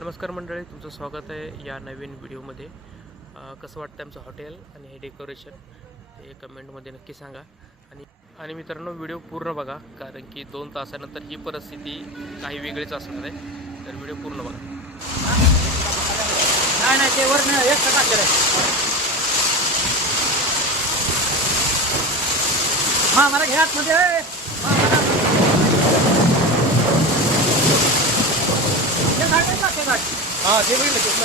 नमस्कार मंडळी, तुमचं स्वागत आहे या नवीन व्हिडिओमध्ये. कसं वाटतं आमचं हॉटेल आणि हे डेकोरेशन ते कमेंटमध्ये नक्की सांगा. आणि मित्रांनो, व्हिडिओ पूर्ण बघा, कारण की 2 तासानंतर ही परिस्थिती काही वेगळीच असणार आहे. तर व्हिडिओ पूर्ण बघा. नाही ते वर नाही एक टाकलेलं आहे. हा मला घ्या मध्ये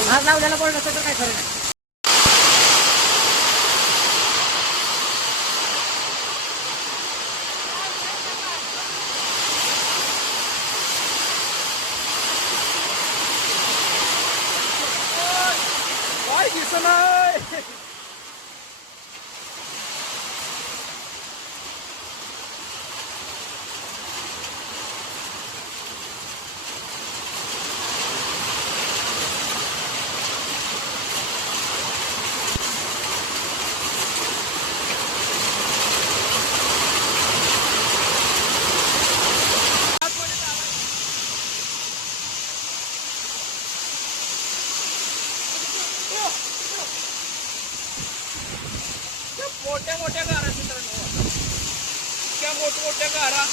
हात लावलेला पडलं तर काय खरं नाही. काय दिसत नाही. मोठ्या मोठ्या गारा मित्रांनो, त्या मोठमोठ्या गारा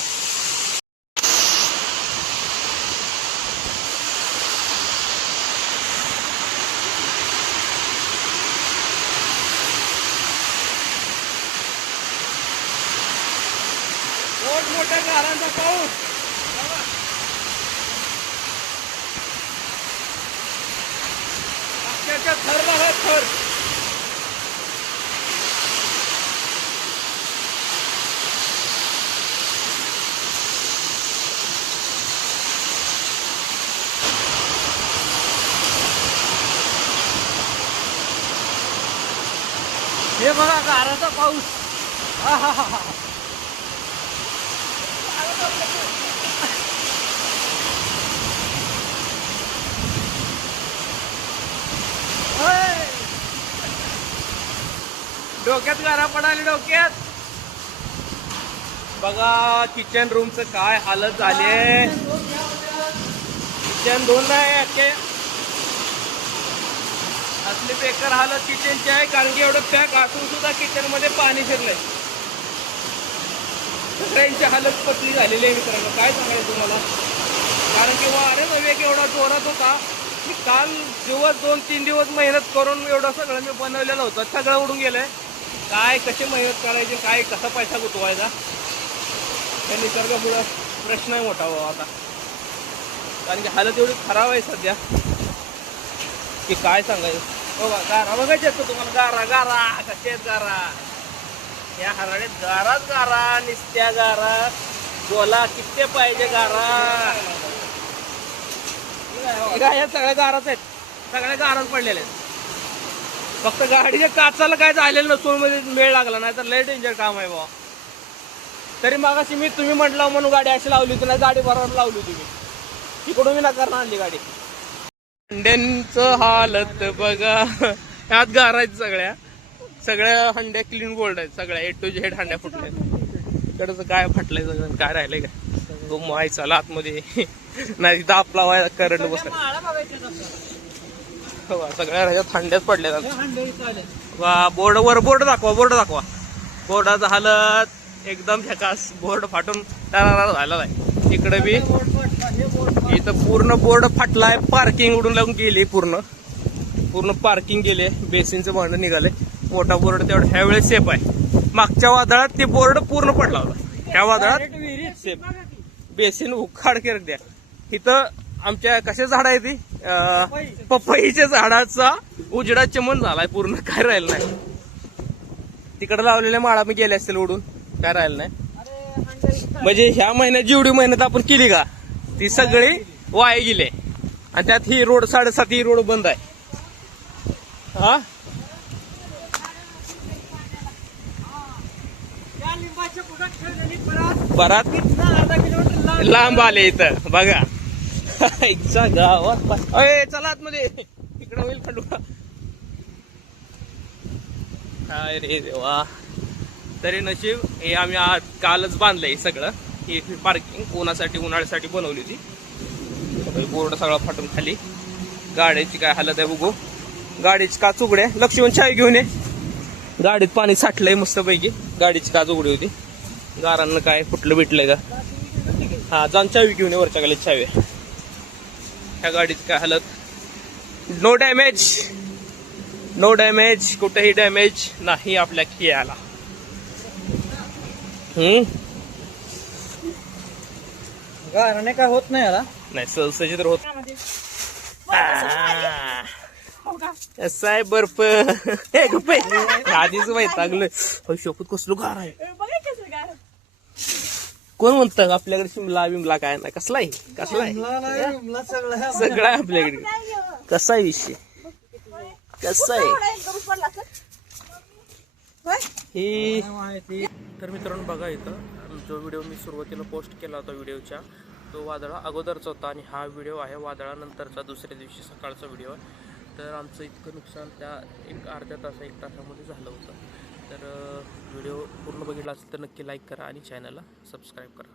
मोठमोठ्या गारांचा पाऊस अक्षरशः थर बघा थर. हे बघा गाराचा पाऊस. हा हा हा हा. डोक्यात गारा पडाली डोक्यात. बघा किचन रूमचं काय हालत झाले. किचन 2 नाही असली बेकार हालत किचनची आहे, कारण की एवढं पॅक असून सुद्धा किचन मध्ये पाणी शिरलंय. सगळ्यांची हालत पतली झालेली आहे मित्रांनो. काय सांगायचं तुम्हाला, कारण की वारे वेग एवढा जोरात होता की काल दिवस 2-3 दिवस मेहनत करून एवढं सगळं मी बनवलेलं होतं, सगळं उडून गेलंय. काय कशी मेहनत करायची, काय कसा पैसा गुतवायचा, त्या निसर्गापुढं प्रश्न आहे मोठा व्हावा आता. कारण की हालत एवढी खराब आहे सध्या की काय सांगायचं. बघा गारा बघायचे असतं तुम्हाला. गारा गारा कसे आहेत गारा, या हराड्यात गाराच गारा, निस्त्या गारा. बोला किती पाहिजे गारा. या सगळ्या गाराच आहेत, सगळ्या गाराच पडलेल्या आहेत. फक्त गाडीच्या काचाला काय झालेलं नसून मध्ये मेळ लागला, नाही तर लय डेंजर काम आहे बाबा. तरी मागाशी मी तुम्ही म्हटलं म्हणून गाडी अशी लावली होती, नाही गाडी बरोबर लावली होती मी. तिकडून मी नकार आणली गाडी. हंड्यांचं हालत बघा, ह्यात गारा आहेत सगळ्या हंड्या क्लीन गोल्ड आहेत. सगळ्या A to Z हंड्या फुटल्या. इकडचं काय फाटलंय सगळं, काय राहिलंय काय तो मायचा आतमध्ये. नाही तिथं आपला व्हायला करंट बसला. सगळ्या ह्याच्यात हंड्याच पडल्या. बोर्ड दाखवा. बोर्डाचा हालत एकदम झकास. बोर्ड फाटून टारा झालेला आहे. इकडे बी इथं पूर्ण बोर्ड फाटलाय. पार्किंग उडून लागून गेली, पूर्ण पार्किंग गेले. बेसिनचं भांडं निघाले. मोठा बोर्ड तेवढा ह्या वेळेस सेफ आहे. मागच्या वादळात ते बोर्ड पूर्ण पडला होता. ह्या वादळात सेफ. बेसिन उखाड केर द्या. इथं आमच्या कशा झाड आहे ती पपईच्या झाडाचा उजडा चमन झालाय पूर्ण. काय राहिलं नाही. तिकडे लावलेल्या माळा मी गेले असतील उडून, काय राहिलं नाही. म्हणजे ह्या महिन्यात जेवढी मेहनत आपण केली का ती सगळी वाया गेली. आणि त्यात ही रोड 7:30 ही रोड बंद आहे. हा बरात लांब आले इथं बघा. गावात चला आतमध्ये, इकडं होईल खंडू. काय रे देवा. तरी नशीब हे आम्ही आज कालच बांधलंय सगळं. ही पार्किंग कोणासाठी उन्हाळ्यासाठी बनवली होती. बोर्ड सगळा फाटून खाली गाड्याची काय हालत आहे बघू. गाडीची काच उघडे. लक्ष्मण चाय घेऊन ये. गाडीत पाणी साठलंय मस्तपैकी. गाडीची काच उघडी होती. गारांना काय फुटलं बिटलंय का. हा जाऊन चावी घेऊन ये. वरच्या गाडीत चावी. ह्या गाडीची काय हालत. No damage. No damage. कुठेही डॅमेज नाही आपल्या कियाला. गाराने काय होत नाही याला. नाही सहसाची तर होत. असं आहे बर्फ. हे गप्प आहे. आधीच वैतागलोय. शोकत कसलो गार आहे. कोण म्हणतं आपल्याकडे शिमला बिमला काय नाही. कसला आहे. कसला आहे. सगळं आहे आपल्याकडे. कसा आहे विषय. कसा आहे ही. तर मित्रांनो बघा इथं जो व्हिडिओ मी सुरुवातीला पोस्ट केला होता व्हिडिओच्या तो वादळा अगोदरचा होता आणि हा व्हिडिओ आहे वादळानंतरचा दुसऱ्या दिवशी सकाळचा व्हिडिओ आहे. तर आमचं इतकं नुकसान त्या एक अर्ध्या तास 1 तासामध्ये झालं होतं. तर व्हिडिओ पूर्ण बघितला असेल तर नक्की लाईक करा आणि चॅनलला सबस्क्राईब करा.